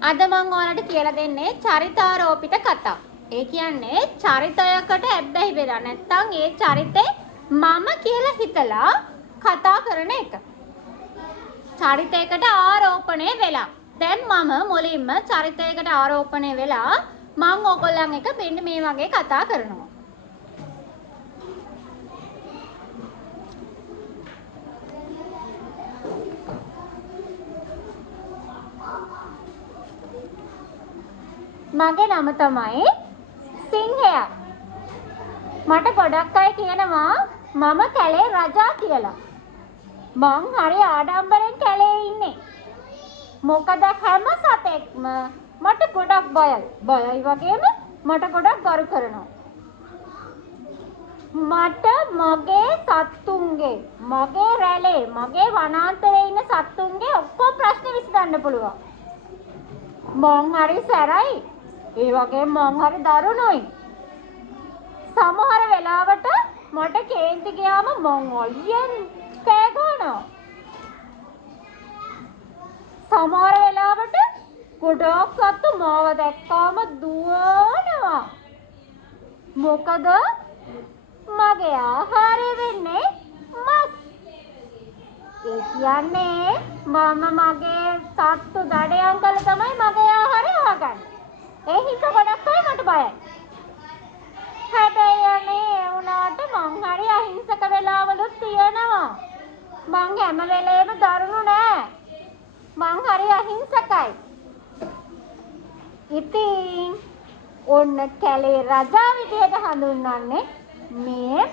අද මම ඔයාලට කියලා දෙන්නේ චරිතාරෝපිත කතා. ඒ කියන්නේ චරිතයකට ඇබ්බැහි වෙලා නැත්නම් ඒ චරිතේ මම කියලා හිතලා කතා කරන එක. චරිතයකට ආරෝපණය වෙලා. දැන් මම මුලින්ම චරිතයකට ආරෝපණය වෙලා මම ඕගොල්ලන් එක මෙන්න මේ වගේ කතා කරනවා. මගේ නම තමයි සිංහයා. මට ගොඩක් අය කියනවා මම කැලේ රජා කියලා. මං හරි ආඩම්බරෙන් කැලේ ඉන්නේ. මොකද හැම සතෙක්ම මට ගොඩක් බයයි. බයයි වගේම මට ගොඩක් ගරු කරනවා. මට මගේ සත්තුන්ගේ, මගේ රැළේ, මගේ වනාන්තරයේ ඉන්න සත්තුන්ගේ ඔක්කොම ප්‍රශ්න විසඳන්න පුළුවන්. මං හරි සැරයි. ඒ වගේම මං හරි දරුණුයි. සමහර වෙලාවට මට කේන්ති ගියාම මං අයියෙන් කෑ ගන්නවා. සමහර වෙලාවට ගොඩක් සත්තු මාව දැක්කාම දුවනවා. මොකද මගේ ආහාරය වෙන්නේ මස්. ඒ කියන්නේ මම මගේ සත්තු දඩයම් කළා තමයි මගේ ආහාරය හොයාගන්නේ. ඒ හින්දා ගොඩක් අය මට බයයි. හැබැයි අනේ උනාට මං හරි අහිංසක වෙලාවලුත් තියෙනවා. මං හැම වෙලේම දරුණු නෑ. මං හරි අහිංසකයි. ඉතින් ඔන්න කැලේ රජා විදියට හඳුන්වන්නේ මේ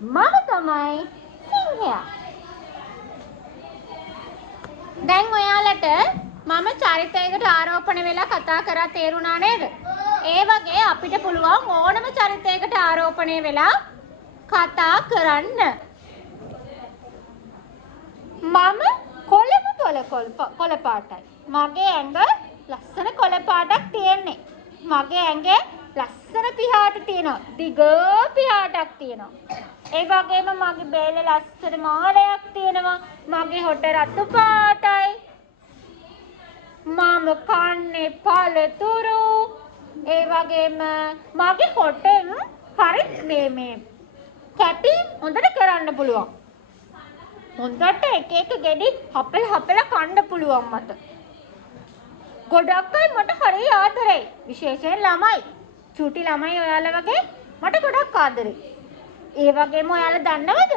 මම තමයි සිංහයා. දැන් ඔයාලට මම චරිතයකට ආරෝපණය වෙලා කතා කරා තේරුණා නේද? ඒ වගේ අපිට පුළුවන් ඕනම චරිතයකට ආරෝපණය වෙලා කතා කරන්න. මම කොළ පාටයි. මගේ ඇඟ ලස්සන කොළ පාටක් තියෙන්නේ. මගේ ඇඟේ ලස්සන පිහාට තියෙනවා. දිග පිහාටක් තියෙනවා. ඒ වගේම මගේ බේලේ ලස්සන මාලයක් තියෙනවා. මගේ හොට රතු පාටයි. මම කන්නේ පළතුරු. ඒ වගේම මගේ හොටෙන් හරි මේ කැටි හොඳට කරන්න පුළුවන්. හොඳට එක ගෙඩි හපලා කන්න පුළුවන් මට. ගොඩක් අය මට හරි ආදරෙයි. විශේෂයෙන් ළමයි. චූටි ළමයි ඔයාලා වගේ මට ගොඩක් ආදරෙයි. ඒ වගේම ඔයාලා දන්නවද?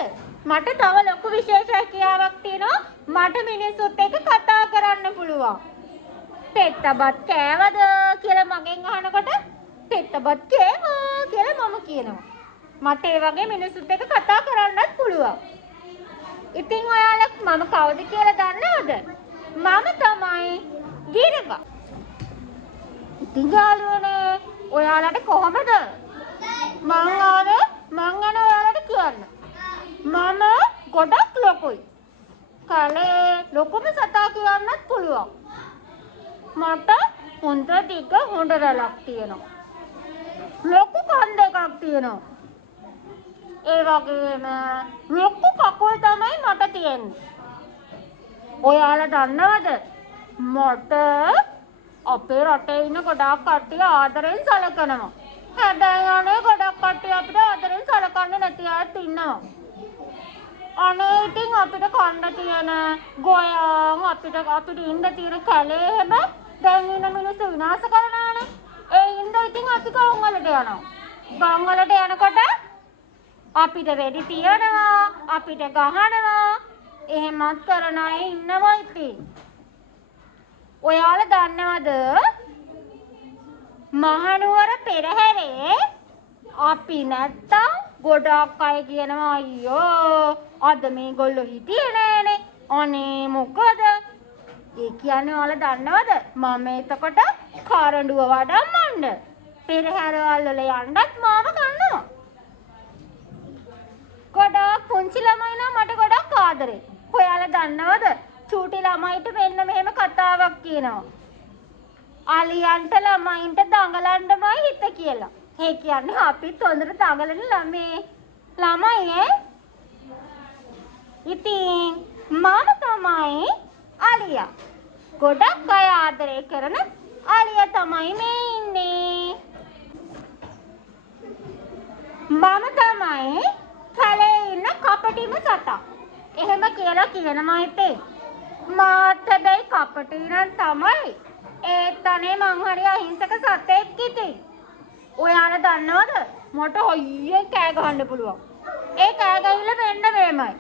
මට තව ලොකු විශේෂ හැකියාවක් තියෙනවා. මට මිනිස්සුත් එක්ක කතා කරන්න පුළුවන්. පෙත්තබත් කෑවද කියලා මගෙන් අහනකොට පෙත්තබත් කෑවා කියලා මම කියනවා. මට ඒ වගේ මිනිස්සුත් එක්ක කතා කරන්නත් පුළුවන්. ඉතින් ඔයාලා මම කවුද කියලා දන්නවද? මම තමයි ගිරවා. ඉතින් යාළුවනේ ඔයාලට කොහමද? මං යන ඔයාලට කියන්න. මම ගොඩක් ලොකුයි. කලේ ලොකුම සතා කියන්නත් පුළුවන්. මට හොඳ දිග හොඬ රැලක් තියෙනවා. ලොකු කන් දෙකක් තියෙනවා. ඒ වගේම ලොකු කකුල් තමයි මට තියෙන්නේ. ඔයාලා දන්නවද? මට අපේ රටේ ඉන්න ගොඩාක් කට්ටිය ආදරෙන් සලකනවා. හැබැයි අනේ ගොඩක් කට්ටිය අපිට ආදරෙන් සලකන්නේ නැති අයත් ඉන්නවා. අනේ ඉතින් අපිට කන්න තියෙන ගොයම් අපිට ඉන්න තියෙන කැලේ හැම දැන් ඉන්න මිනිස්සු විනාශ කරනවානේ. ඒ හින්දා ඉතින් අපි ගම් වලට යනවා. ගම් වලට යනකොට අපිට වෙඩි තියනවා, අපිට ගහනවා. එහෙමත් කරන අය ඉන්නවා ඉතින්. ඔයාලා දන්නවද? මහනුවර පෙරහැරේ අපි නැත්තම් ගොඩක් අය කියනවා අයියෝ අද මේගොල්ලෝ හිටියේ නෑනේ. අනේ මොකද? ඒ කියන්නේ ඔයාලා දන්නවද? මම එතකොට කරඬුව වඩම්මන්න පෙරහැරවල් වල යන්නත් මාව ගන්නවා. ගොඩක් පුංචි ළමයි නම් මට ගොඩක් ආදරේ. ඔයාලා දන්නවද? චූටි ළමයිට මෙන්න මෙහෙම කතාවක් කියනවා. අලියන්ට ළමයින්ට දඟලන්නමයි හිත කියලා. ඒ කියන්නේ අපිත් හොඳට දඟලන ළමයි ඉතින් මම තමයි අලියා. ගොඩක් අය ආදරය කරන අලියා තමයි මේ ඉන්නේ. මම තමයි කැලේ ඉන්න කපටිම සතා. එහෙම කියලා කියනවා ඉතින්. මාත් හැබැයි කපටි නම් තමයි. ඒත් අනේ මං හරි අහිංසක සතෙක් ඉතින්. ඔයාලා දන්නවද? මට හයියෙන් කෑ ගහන්න පුළුවන්. ඒ කෑ ගහilla මෙන්න මේමයි.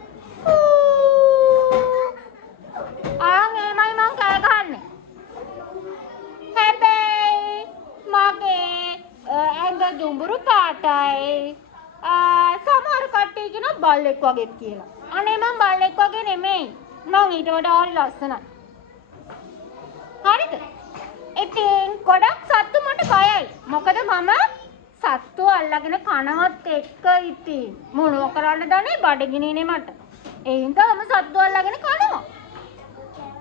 එමයි මං කෑ ගහන්නේ. හැබැයි මගේ ඇඟ දුඹුරු පාටයි. සමහර කට්ටිය කියනවා බල්ලෙක් වගේ කියලා. අනේ මං බල්ලෙක් වගේ නෙමෙයි. මං ඊට වඩා හරි ලස්සනයි. හරිද? ඉතින් ගොඩක් සත්තු මට බයයි. මොකද මම සත්තු අල්ලගෙන කනවත් එක්ක ඉතින් මොනව කරන්නද අනේ බඩගිනිනේ මට. ඒ හින්දා මම සත්තු අල්ලගෙන කනවා.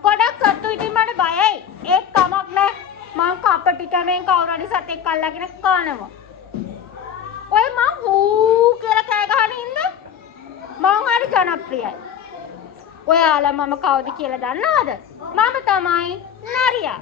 ගොඩක් සත්තු ඉතින් මට බයයි. ඒක කමක් නෑ. මං කපටි කමෙන් කවුරු හරි සතෙක් අල්ලගෙන කනවා. ඔය මං හූ කියලා කෑ ගහන ඉන්න මං හරි ජනප්‍රියයි. ඔයාලා මම කවුද කියලා දන්නවද? මම තමයි නරියා.